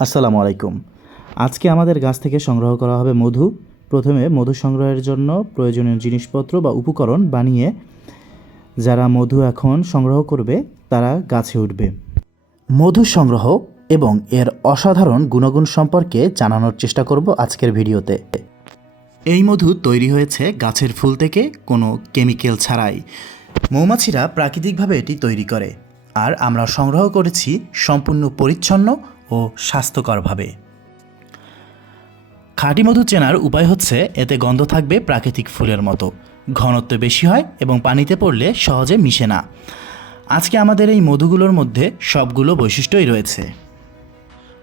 আসসালামু আলাইকুম। আজকে আমাদের গাছ থেকে সংগ্রহ করা হবে মধু। প্রথমে মধু সংগ্রহের জন্য প্রয়োজনীয় জিনিসপত্র বা উপকরণ বানিয়ে যারা মধু এখন সংগ্রহ করবে, তারা গাছে উঠবে। মধু সংগ্রহ এবং এর অসাধারণ গুণগুণ সম্পর্কে জানানোর চেষ্টা করব আজকের ভিডিওতে। এই মধু তৈরি হয়েছে গাছের ফুল থেকে কোনো কেমিক্যাল ছাড়াই। মৌমাছিরা প্রাকৃতিকভাবে এটি তৈরি করে। আর আমরা সংগ্রহ করেছি সম্পূর্ণ পরিচ্ছন্ন ও স্বাস্থ্যকরভাবে। খাঁটি মধু চেনার উপায় হচ্ছে, এতে গন্ধ থাকবে প্রাকৃতিক ফুলের মতো। ঘনত্ব বেশি হয় এবং পানিতে পড়লে সহজে মিশে না। আজকে আমাদের এই মধুগুলোর মধ্যে সবগুলো বৈশিষ্ট্যই রয়েছে।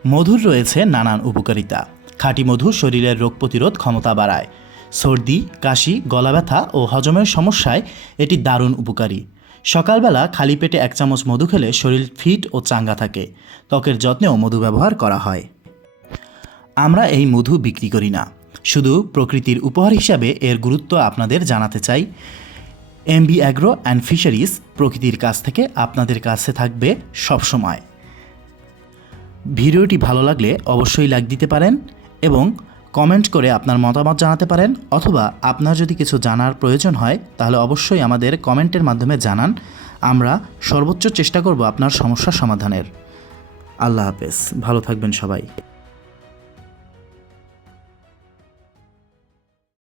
মধুর রয়েছে নানান উপকারিতা। খাঁটি মধু শরীরের রোগ প্রতিরোধ ক্ষমতা বাড়ায়। সর্দি, কাশি গলা ব্যথা ও হজমের সমস্যায় এটি দারুণ উপকারী। সকালবেলা খালি পেটে এক চামচ মধু খেলে শরীর ফিট ও চাঙ্গা থাকে। ত্বকের যত্নেও মধু ব্যবহার করা হয়। আমরা এই মধু বিক্রি করি না। শুধু প্রকৃতির উপহার হিসাবে এর গুরুত্ব আপনাদের জানাতে চাই। এমবি অ্যাগ্রো অ্যান্ড ফিশারিজ প্রকৃতির কাছ থেকে আপনাদের কাছে থাকবে সবসময়। ভিডিওটি ভালো লাগলে অবশ্যই লাইক দিতে পারেন এবং কমেন্ট করে আপনার মতামত জানাতে পারেন অথবা আপনার যদি কিছু জানার প্রয়োজন হয়, তাহলে অবশ্যই আমাদের কমেন্টের মাধ্যমে জানান। আমরা সর্বোচ্চ চেষ্টা করব আপনার সমস্যা সমাধানের। আল্লাহ হাফেজ। ভালো থাকবেন সবাই।